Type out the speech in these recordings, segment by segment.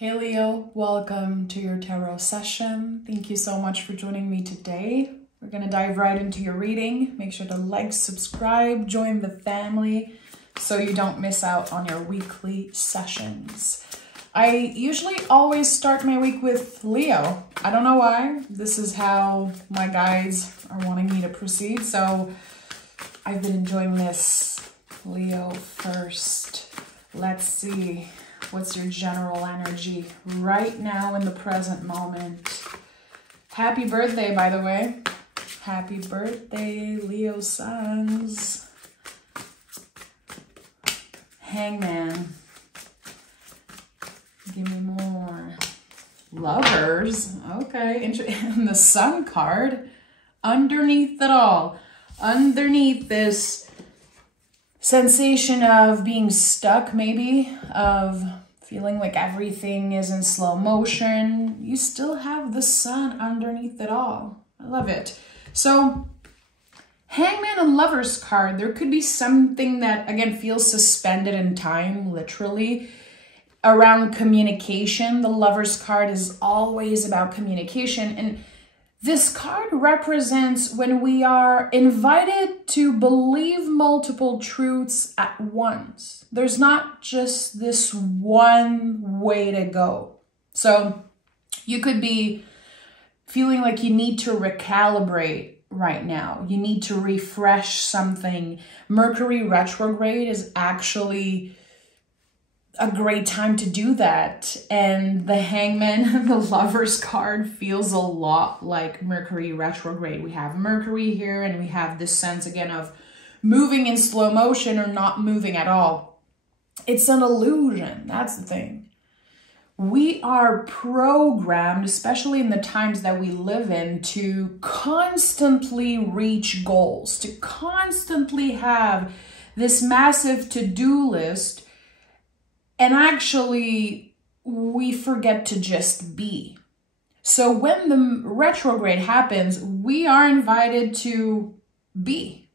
Hey Leo, welcome to your tarot session. Thank you so much for joining me today. We're going to dive right into your reading. Make sure to like, subscribe, join the family so you don't miss out on your weekly sessions. I usually always start my week with Leo. I don't know why. This is how my guides are wanting me to proceed. So I've been enjoying this. Leo first. Let's see. What's your general energy right now in the present moment? Happy birthday, by the way. Happy birthday, Leo sons. Hangman. Give me more. Lovers. Okay. And the Sun card. Underneath it all. Underneath this sensation of being stuck, maybe, of feeling like everything is in slow motion, you still have the Sun underneath it all. I love it. So, Hangman and Lovers card, there could be something that, again, feels suspended in time, literally, around communication. The Lovers card is always about communication, and this card represents when we are invited to believe multiple truths at once. There's not just this one way to go. So you could be feeling like you need to recalibrate right now. You need to refresh something. Mercury retrograde is actually a great time to do that. And the Hangman and the Lovers card feels a lot like Mercury retrograde. We have Mercury here and we have this sense again of moving in slow motion or not moving at all. It's an illusion. That's the thing. We are programmed, especially in the times that we live in, to constantly reach goals, to constantly have this massive to-do list. And actually, we forget to just be. So when the retrograde happens, we are invited to be.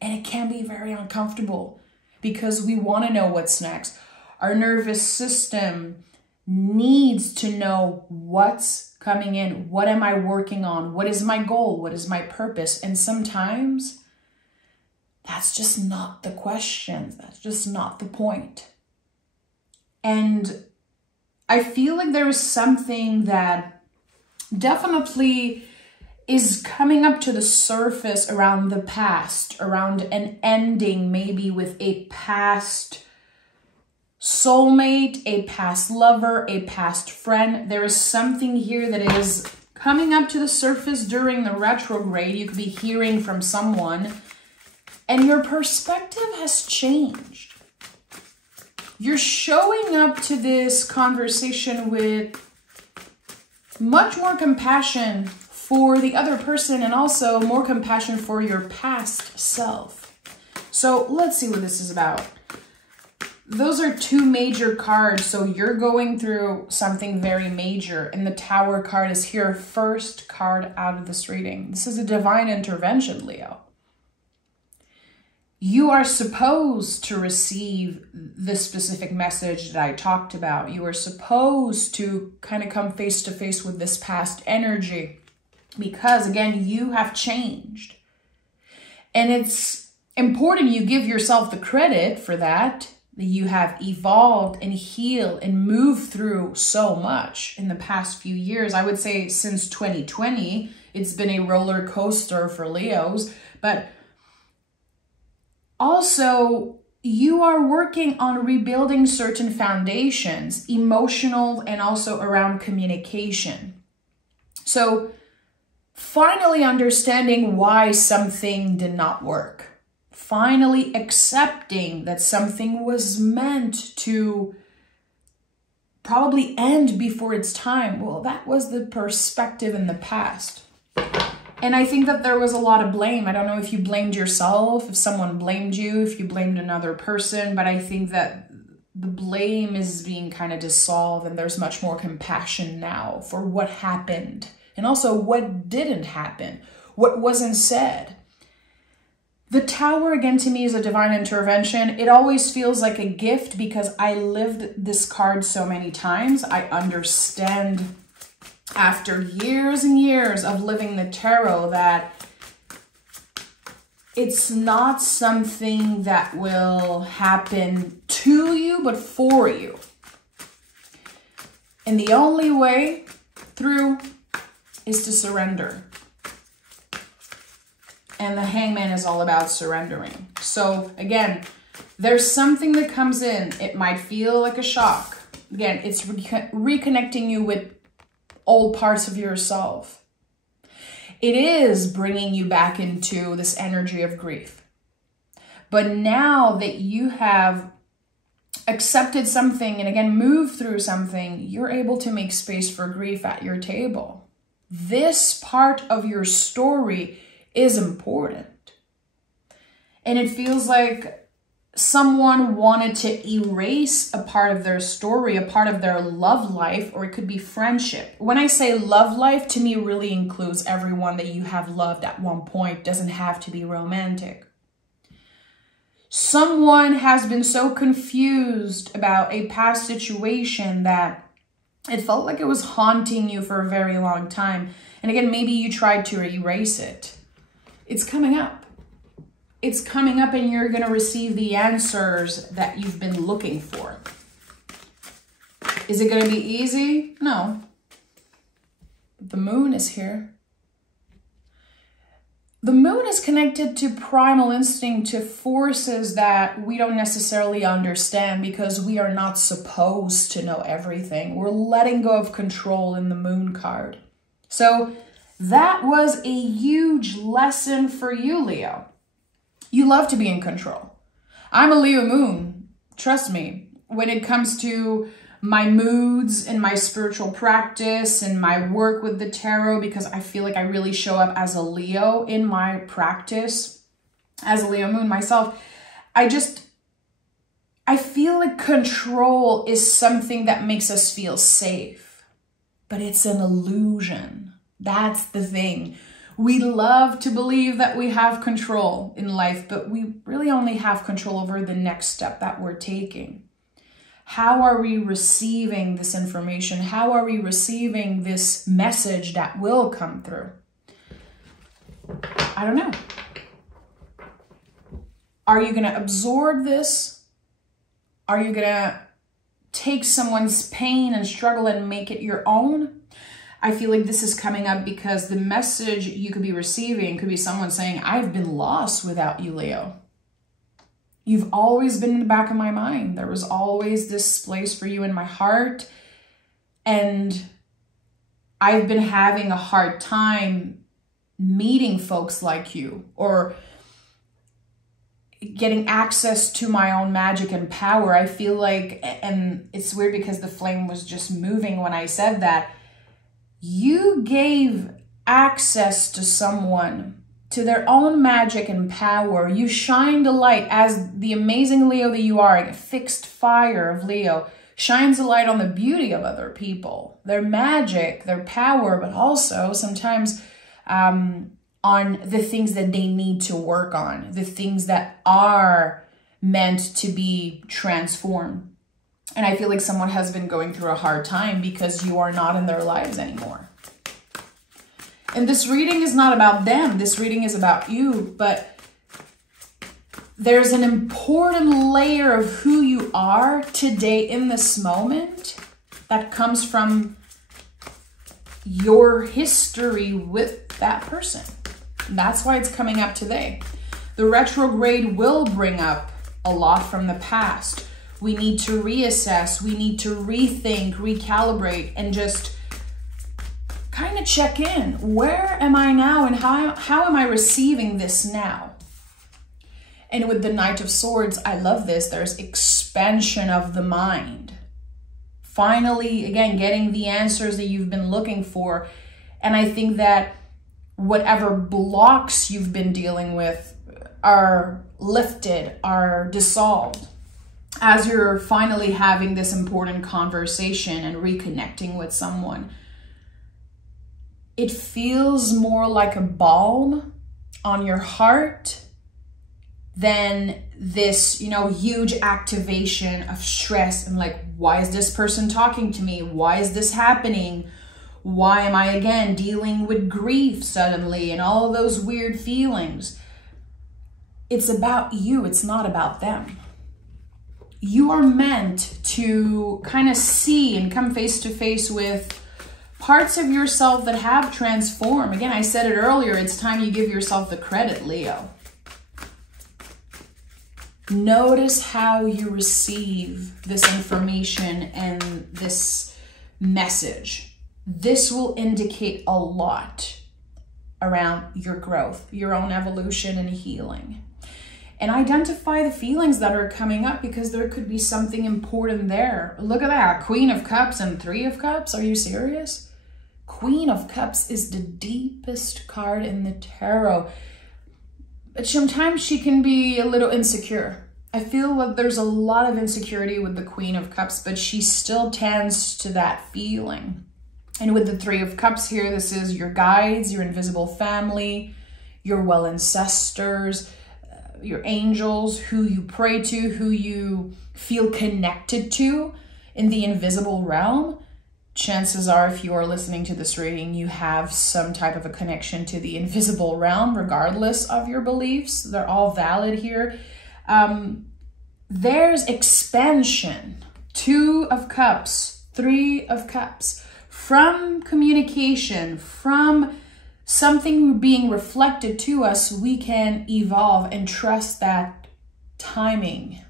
And it can be very uncomfortable because we want to know what's next. Our nervous system needs to know what's coming in. What am I working on? What is my goal? What is my purpose? And sometimes that's just not the question. That's just not the point. And I feel like there is something that definitely is coming up to the surface around the past, around an ending, maybe with a past soulmate, a past lover, a past friend. There is something here that is coming up to the surface during the retrograde. You could be hearing from someone and your perspective has changed. You're showing up to this conversation with much more compassion for the other person and also more compassion for your past self. So let's see what this is about. Those are two major cards. So you're going through something very major, and the Tower card is here, first card out of this reading. This is a divine intervention, Leo. You are supposed to receive the specific message that I talked about. You are supposed to kind of come face to face with this past energy because, again, you have changed. And it's important you give yourself the credit for that you have evolved and healed and moved through so much in the past few years. I would say since 2020, it's been a roller coaster for Leos, but also, you are working on rebuilding certain foundations, emotional and also around communication. So, finally understanding why something did not work. Finally accepting that something was meant to probably end before its time. Well, that was the perspective in the past. And I think that there was a lot of blame. I don't know if you blamed yourself, if someone blamed you, if you blamed another person, but I think that the blame is being kind of dissolved and there's much more compassion now for what happened and also what didn't happen, what wasn't said. The Tower, again, to me is a divine intervention. It always feels like a gift because I lived this card so many times. I understand after years and years of living the tarot that it's not something that will happen to you, but for you. And the only way through is to surrender. And the Hangman is all about surrendering. So again, there's something that comes in. It might feel like a shock. Again, it's reconnecting you with old parts of yourself. It is bringing you back into this energy of grief. But now that you have accepted something and again, moved through something, you're able to make space for grief at your table. This part of your story is important. And it feels like someone wanted to erase a part of their story, a part of their love life, or it could be friendship. When I say love life, to me really includes everyone that you have loved at one point. It doesn't have to be romantic. Someone has been so confused about a past situation that it felt like it was haunting you for a very long time. And again, maybe you tried to erase it. It's coming up. It's coming up and you're going to receive the answers that you've been looking for. Is it going to be easy? No. The moon is here. The moon is connected to primal instinct, to forces that we don't necessarily understand because we are not supposed to know everything. We're letting go of control in the moon card. So that was a huge lesson for you, Leo. You love to be in control. I'm a Leo moon. Trust me, when it comes to my moods and my spiritual practice and my work with the tarot, because I feel like I really show up as a Leo in my practice, as a Leo moon myself, I feel like control is something that makes us feel safe, but it's an illusion. That's the thing. We love to believe that we have control in life, but we really only have control over the next step that we're taking. How are we receiving this information? How are we receiving this message that will come through? I don't know. Are you going to absorb this? Are you going to take someone's pain and struggle and make it your own? I feel like this is coming up because the message you could be receiving could be someone saying, I've been lost without you, Leo. You've always been in the back of my mind. There was always this place for you in my heart. And I've been having a hard time meeting folks like you or getting access to my own magic and power. I feel like, and it's weird because the flame was just moving when I said that, you gave access to someone, to their own magic and power. You shined a light as the amazing Leo that you are, a fixed fire of Leo, shines a light on the beauty of other people, their magic, their power, but also sometimes on the things that they need to work on, the things that are meant to be transformed. And I feel like someone has been going through a hard time because you are not in their lives anymore. And this reading is not about them. This reading is about you, but there's an important layer of who you are today in this moment that comes from your history with that person. And that's why it's coming up today. The retrograde will bring up a lot from the past. We need to reassess, we need to rethink, recalibrate, and just kind of check in. Where am I now and how am I receiving this now? And with the Knight of Swords, I love this. There's expansion of the mind. Finally, again, getting the answers that you've been looking for. And I think that whatever blocks you've been dealing with are lifted, are dissolved, as you're finally having this important conversation and reconnecting with someone. It feels more like a balm on your heart than this, you know, huge activation of stress and like, why is this person talking to me? Why is this happening? Why am I again dealing with grief suddenly and all those weird feelings? It's about you. It's not about them. You are meant to kind of see and come face to face with parts of yourself that have transformed. Again, I said it earlier, it's time you give yourself the credit, Leo. Notice how you receive this information and this message. This will indicate a lot around your growth, your own evolution and healing. And identify the feelings that are coming up, because there could be something important there. Look at that, Queen of Cups and Three of Cups. Are you serious? Queen of Cups is the deepest card in the tarot. But sometimes she can be a little insecure. I feel that there's a lot of insecurity with the Queen of Cups, but she still tends to that feeling. And with the Three of Cups here, this is your guides, your invisible family, your well ancestors, your angels, who you pray to, who you feel connected to in the invisible realm. Chances are, if you are listening to this reading, you have some type of a connection to the invisible realm, regardless of your beliefs. They're all valid here. There's expansion. Two of Cups, Three of Cups. From communication, from something being reflected to us, we can evolve and trust that timing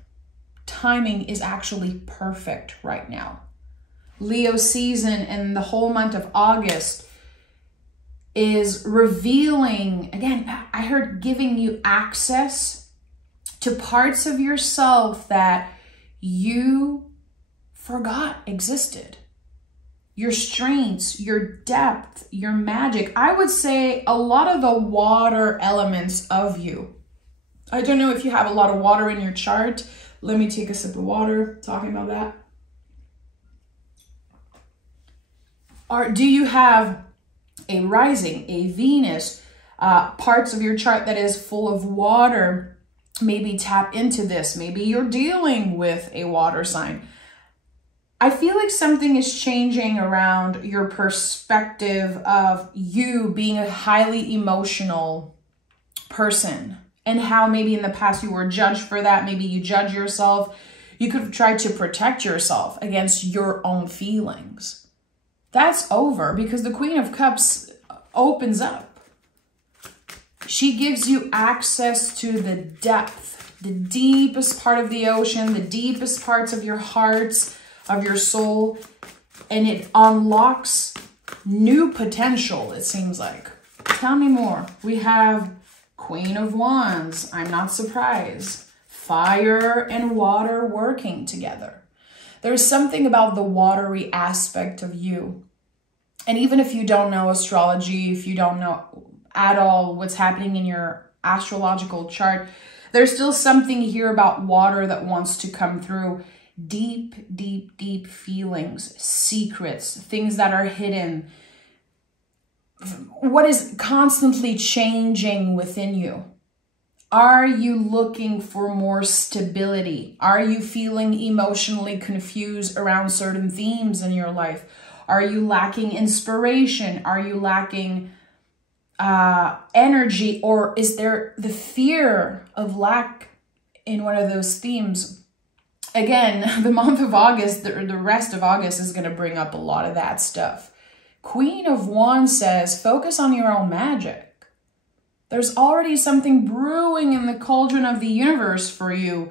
is actually perfect right now. Leo season and the whole month of August is revealing, again, I heard giving you access to parts of yourself that you forgot existed. Your strengths, your depth, your magic. I would say a lot of the water elements of you. I don't know if you have a lot of water in your chart. Let me take a sip of water talking about that. Or do you have a rising, a Venus, parts of your chart that is full of water? Maybe tap into this. Maybe you're dealing with a water sign. I feel like something is changing around your perspective of you being a highly emotional person, and how maybe in the past you were judged for that. Maybe you judge yourself. You could try to protect yourself against your own feelings. That's over, because the Queen of Cups opens up. She gives you access to the depth, the deepest part of the ocean, the deepest parts of your hearts, of your soul, and it unlocks new potential, it seems like. Tell me more. We have Queen of Wands. I'm not surprised. Fire and water working together. There's something about the watery aspect of you. And even if you don't know astrology, if you don't know at all what's happening in your astrological chart, there's still something here about water that wants to come through. Deep, deep, deep feelings, secrets, things that are hidden. What is constantly changing within you? Are you looking for more stability? Are you feeling emotionally confused around certain themes in your life? Are you lacking inspiration? Are you lacking energy? Or is there the fear of lack in one of those themes? Again, the month of August, the rest of August is going to bring up a lot of that stuff. Queen of Wands says, focus on your own magic. There's already something brewing in the cauldron of the universe for you.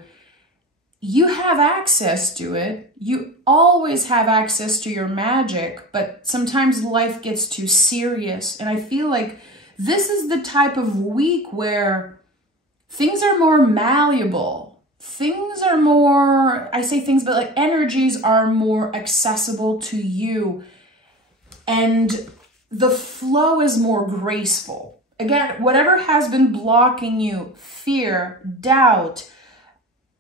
You have access to it. You always have access to your magic, but sometimes life gets too serious. And I feel like this is the type of week where things are more malleable. Things are more, I say things, but like energies are more accessible to you. And the flow is more graceful. Again, whatever has been blocking you, fear, doubt,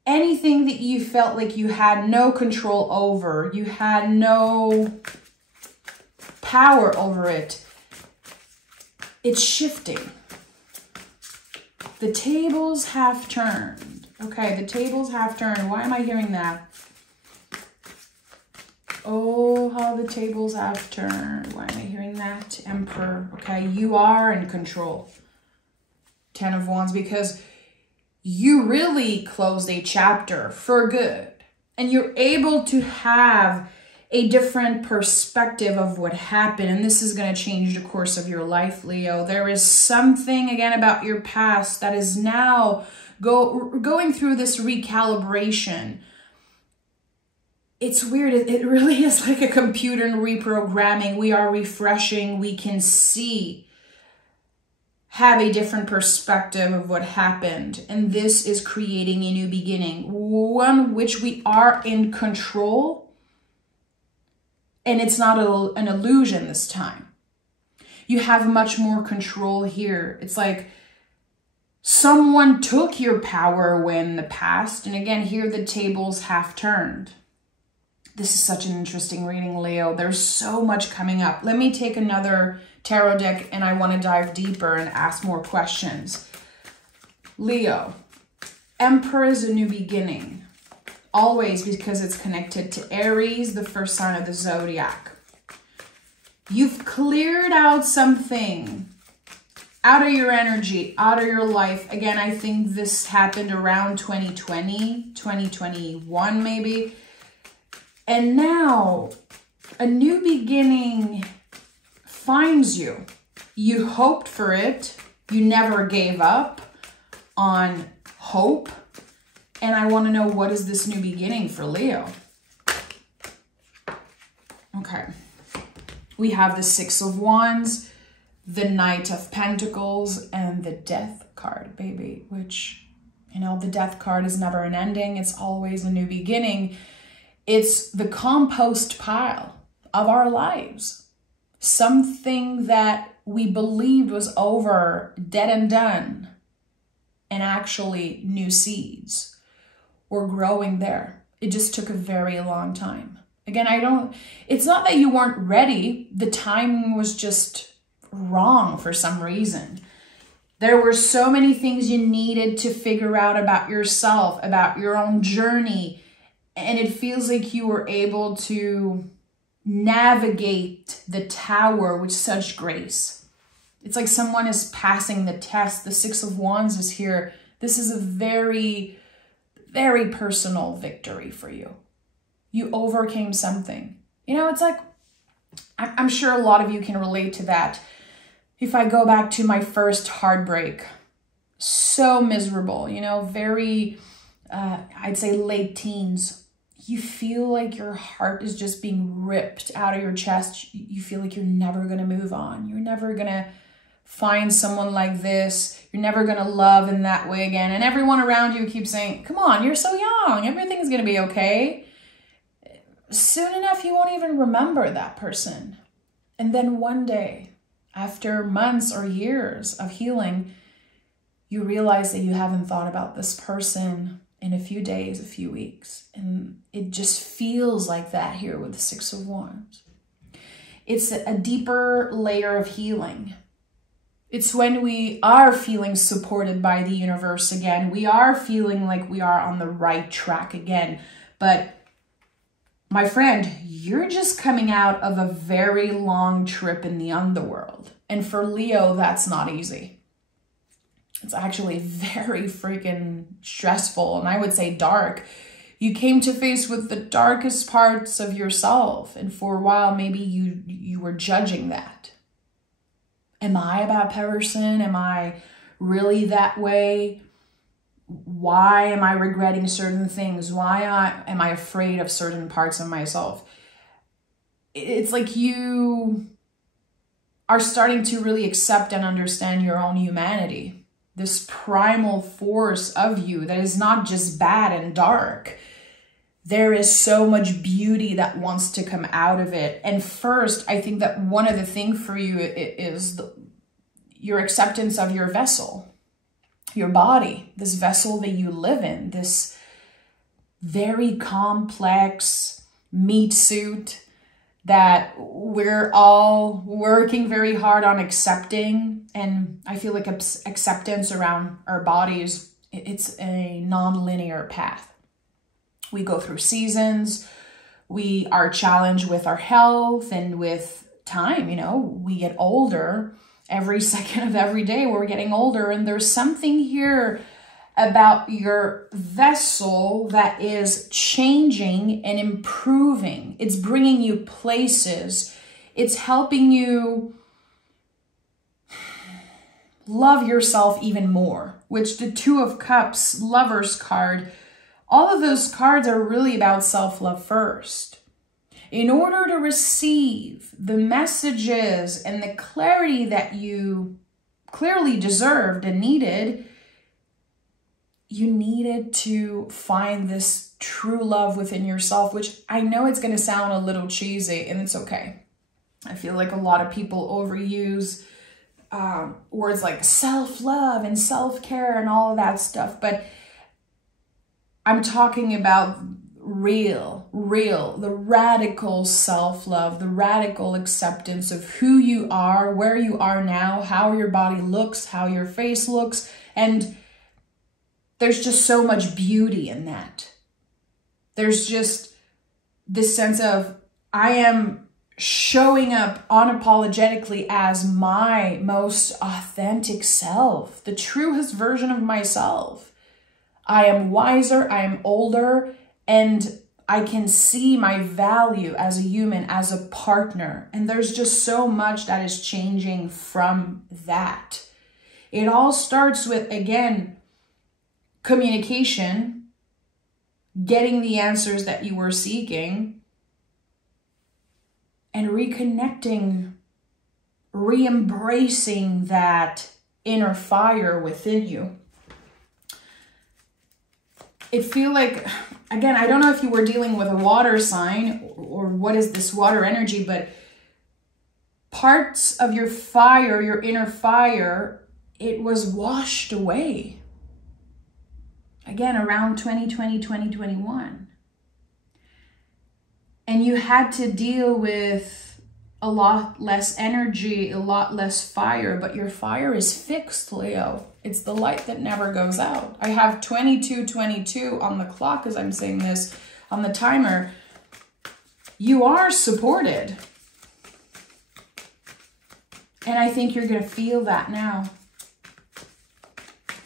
anything that you felt like you had no control over, you had no power over it, it's shifting. The tables have turned. Okay, the tables have turned. Why am I hearing that? Oh, how the tables have turned. Why am I hearing that? Emperor. Okay, you are in control. 10 of Wands, because you really closed a chapter for good. And you're able to have a different perspective of what happened. And this is going to change the course of your life, Leo. There is something, again, about your past that is now going through this recalibration. It's weird. It really is like a computer reprogramming. We are refreshing. We can have a different perspective of what happened. And this is creating a new beginning, one which we are in control. And it's not an illusion this time. You have much more control here. It's like someone took your power away in the past. And again, here the tables have turned. This is such an interesting reading, Leo. There's so much coming up. Let me take another tarot deck and I want to dive deeper and ask more questions. Leo, Emperor is a new beginning. Always, because it's connected to Aries, the first sign of the zodiac. You've cleared out something out of your energy, out of your life. Again, I think this happened around 2020, 2021 maybe. And now a new beginning finds you. You hoped for it. You never gave up on hope. And I want to know, what is this new beginning for Leo? Okay. We have the Six of Wands, the Knight of Pentacles, and the Death card, baby, which, you know, the Death card is never an ending. It's always a new beginning. It's the compost pile of our lives. Something that we believed was over, dead and done, and actually new seeds were growing there. It just took a very long time. Again, it's not that you weren't ready. The timing was just wrong for some reason. There were so many things you needed to figure out about yourself, about your own journey. And it feels like you were able to navigate the tower with such grace. It's like someone is passing the test. The Six of Wands is here. This is a very, very personal victory for you. You overcame something. You know, it's like, I'm sure a lot of you can relate to that. If I go back to my first heartbreak, so miserable, you know, very, I'd say late teens. You feel like your heart is just being ripped out of your chest. You feel like you're never going to move on. You're never going to find someone like this. You're never going to love in that way again. And everyone around you keeps saying, come on, you're so young. Everything's going to be okay. Soon enough, you won't even remember that person. And then one day, after months or years of healing, you realize that you haven't thought about this person in a few days, a few weeks. And it just feels like that here with the Six of Wands. It's a deeper layer of healing. It's when we are feeling supported by the universe again. We are feeling like we are on the right track again. But my friend, you're just coming out of a very long trip in the underworld. And for Leo, that's not easy. It's actually very freaking stressful, and I would say dark. You came to face with the darkest parts of yourself, and for a while, maybe you were judging that. Am I a bad person? Am I really that way? Why am I regretting certain things? Why am I afraid of certain parts of myself? It's like you are starting to really accept and understand your own humanity. This primal force of you that is not just bad and dark. There is so much beauty that wants to come out of it. And first, I think that one of the things for you is your acceptance of your vessel, your body, this vessel that you live in, this very complex meat suit that we're all working very hard on accepting. And I feel like acceptance around our bodies, it's a non-linear path. We go through seasons. We are challenged with our health and with time. You know, we get older every second of every day. We're getting older, and there's something here about your vessel that is changing and improving. It's bringing you places. It's helping you love yourself even more, which the Two of Cups, Lover's card, all of those cards are really about self-love first. In order to receive the messages and the clarity that you clearly deserved and needed, you needed to find this true love within yourself, which I know it's going to sound a little cheesy, and it's okay. I feel like a lot of people overuse words like self-love and self-care and all of that stuff, but I'm talking about real, the radical self-love, the radical acceptance of who you are, where you are now, how your body looks, how your face looks, and there's just so much beauty in that. There's just this sense of, I am showing up unapologetically as my most authentic self, the truest version of myself. I am wiser, I am older, and I can see my value as a human, as a partner. And there's just so much that is changing from that. It all starts with, again, communication, getting the answers that you were seeking, and reconnecting, re-embracing that inner fire within you. It feel like, again, I don't know if you were dealing with a water sign or what is this water energy, but parts of your fire, your inner fire, it was washed away. Again, around 2020, 2021. And you had to deal with a lot less energy, a lot less fire, but your fire is fixed, Leo. It's the light that never goes out. I have 2222 on the clock as I'm saying this, on the timer. You are supported. And I think you're going to feel that now.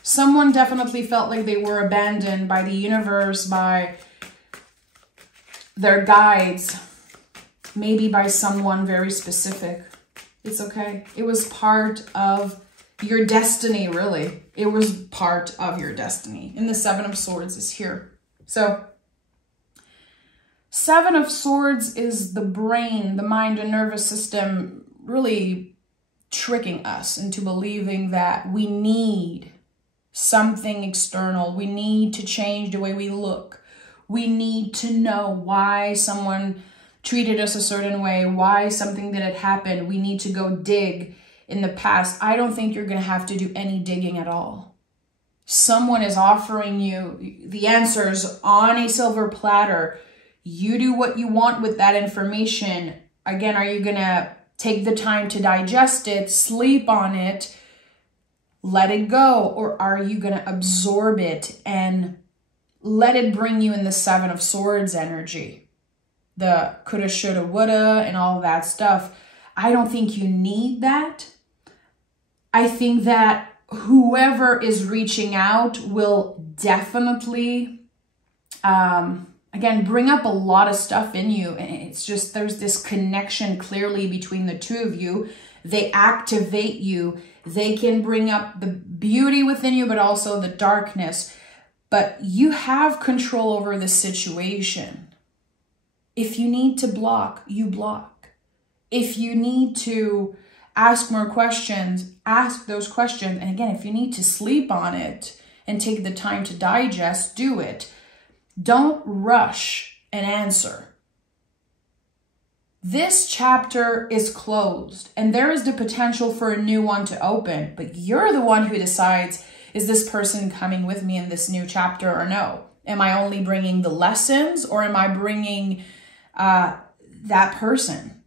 Someone definitely felt like they were abandoned by the universe, by their guides, maybe by someone very specific. It's okay. It was part of your destiny, really. It was part of your destiny. And the Seven of Swords is here. So, Seven of Swords is the brain, the mind and nervous system really tricking us into believing that we need something external. We need to change the way we look. We need to know why someone treated us a certain way, why something that had happened. We need to go dig in the past. I don't think you're going to have to do any digging at all. Someone is offering you the answers on a silver platter. You do what you want with that information. Again, are you going to take the time to digest it, sleep on it, let it go? Or are you going to absorb it and let it bring you in the Seven of Swords energy? The coulda, shoulda, woulda, and all that stuff. I don't think you need that. I think that whoever is reaching out will definitely, again, bring up a lot of stuff in you. And it's just, there's this connection clearly between the two of you. They activate you. They can bring up the beauty within you, but also the darkness. But you have control over the situation. If you need to block, you block. If you need to ask more questions, ask those questions. And again, if you need to sleep on it and take the time to digest, do it. Don't rush an answer. This chapter is closed and there is the potential for a new one to open, but you're the one who decides, is this person coming with me in this new chapter or no? Am I only bringing the lessons, or am I bringing that person.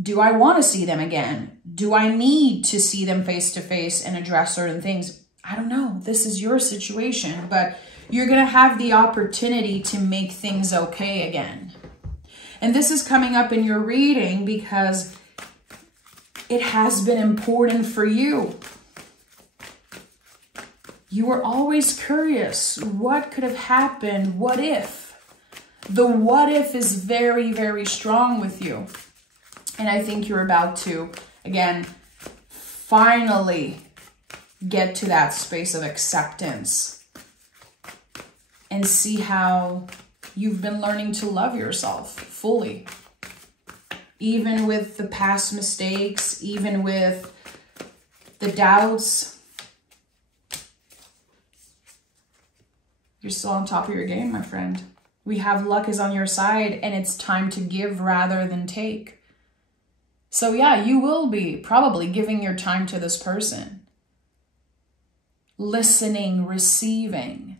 Do I want to see them again? Do I need to see them face to face and address certain things? I don't know. This is your situation, but you're going to have the opportunity to make things okay again. And this is coming up in your reading because it has been important for you. You were always curious. What could have happened? What if? The what if is very, very strong with you. And I think you're about to, again, finally get to that space of acceptance and see how you've been learning to love yourself fully. Even with the past mistakes, even with the doubts, you're still on top of your game, my friend. We have luck is on your side, and it's time to give rather than take. So yeah, you will be probably giving your time to this person. Listening, receiving.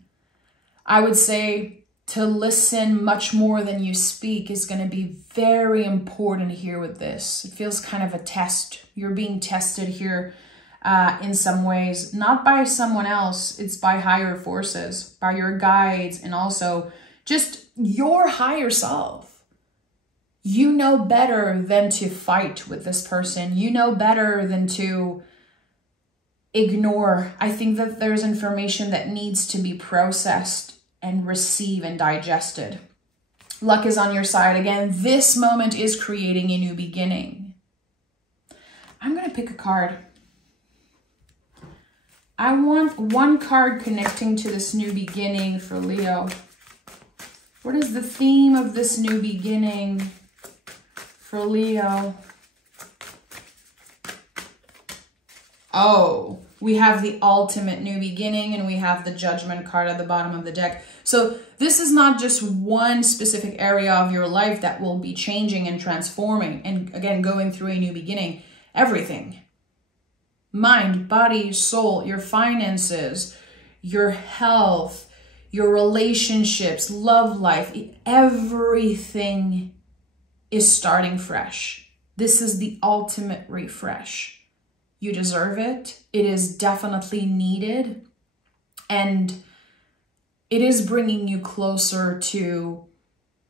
I would say to listen much more than you speak is going to be very important here with this. It feels kind of a test. You're being tested here in some ways, not by someone else. It's by higher forces, by your guides, and also just your higher self. You know better than to fight with this person. You know better than to ignore. I think that there's information that needs to be processed and received and digested. Luck is on your side. Again, this moment is creating a new beginning. I'm going to pick a card. I want one card connecting to this new beginning for Leo. What is the theme of this new beginning for Leo? Oh, we have the ultimate new beginning and we have the Judgment card at the bottom of the deck. So this is not just one specific area of your life that will be changing and transforming and again, going through a new beginning. Everything. Mind, body, soul, your finances, your health, your relationships, love life, everything is starting fresh. This is the ultimate refresh. You deserve it. It is definitely needed. And it is bringing you closer to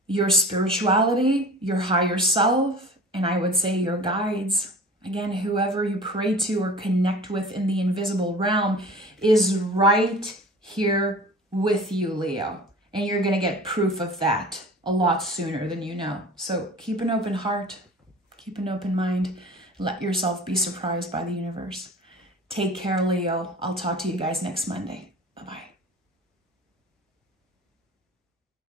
your spirituality, your higher self, and I would say your guides. Again, whoever you pray to or connect with in the invisible realm is right here with you, Leo. And you're going to get proof of that a lot sooner than you know. So keep an open heart, keep an open mind. Let yourself be surprised by the universe. Take care, Leo. I'll talk to you guys next Monday.